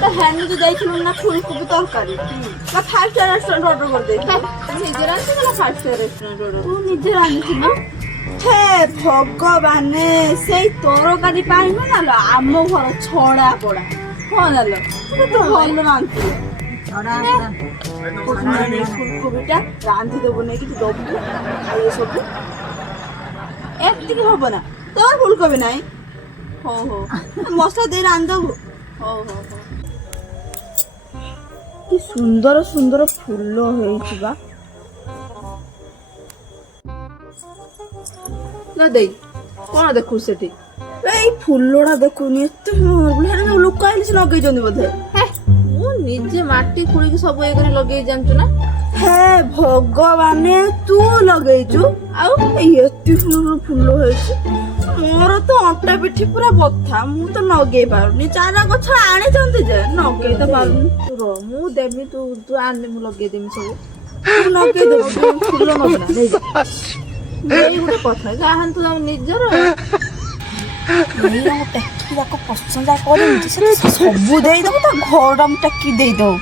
তা হ্যাঁ তো দেখছিলাম না ফুলকপি তরকারি বা 5 স্টার রেস্টুরেন্ট অর্ডার করে দে নিজে রাঁধছিস না 5 স্টার রেস্টুরেন্ট অর্ডার তুই নিজে রাঁধছিস না হে ভগবানে সেই তরকারি পাইব না ଆମ ଘର ଛଡ଼ା ପଡ଼ା ହଁ ଜାଣିଲ ତୁ ତ ଭଲ ରାନ୍ଧୁ ফুলকপিটা রাঁধি দেবো নাকি তুই দেবো খাইয়ে ସବୁ ଏତିକି ହବ ନା ତୋର ফুলকপি নাই ହଉ ହଉ ମସଲା ଦେଇ ରାନ୍ଧିଦେବୁ ହଉ ହଉ ହଉ କି ସୁନ୍ଦର ସୁନ୍ଦର ଫୁଲ ହେଇଛି ବା ନା ଦେଇ କଣ ଦେଖୁ ସେଠି ଏଇ ଫୁଲଟା ଦେଖୁନି ଏତେ ଲୋକ ଆଇଲେ ସେ ଲଗେଇଛନ୍ତି ବୋଧେ ମୁଁ ନିଜେ ମାଟି ଖୋଳିକି ସବୁ ଇଏ କରି ଲଗେଇ ଜାଣିଛୁ ନା ହେ ଭଗବାନେ ତୁ ଲଗେଇଛୁ ଆଉ ଏତେ ଫୁଲ ହେଇଛି ମୋର ତ ଅଣ୍ଟା ପିଠି ପୁରା ବଥା ମୁଁ ତ ଲଗେଇ ପାରୁନି ଚାରା ଗଛ ଆଣିଛନ୍ତି ଯେ ଲଗେଇ ତ ପାରୁନି ମୁଁ ଦେବି ତୁ ତୁ ଆଣିଲେ ମୁଁ ଲଗେଇଦେବି ସବୁ ତୁ ଲଗେଇଦେବୁ ଫୁଲ ନବନା ଏଇ ଗୋଟେ କଥା ଯାହା ତୁ ନିଜର ଟେକି ଯାକ ପସନ୍ଦ ଯାକ କରିନି ସବୁ ଦେଇଦବୁ ତା ଘରଟା ମୁଁ ଟେକି ଦେଇଦବୁ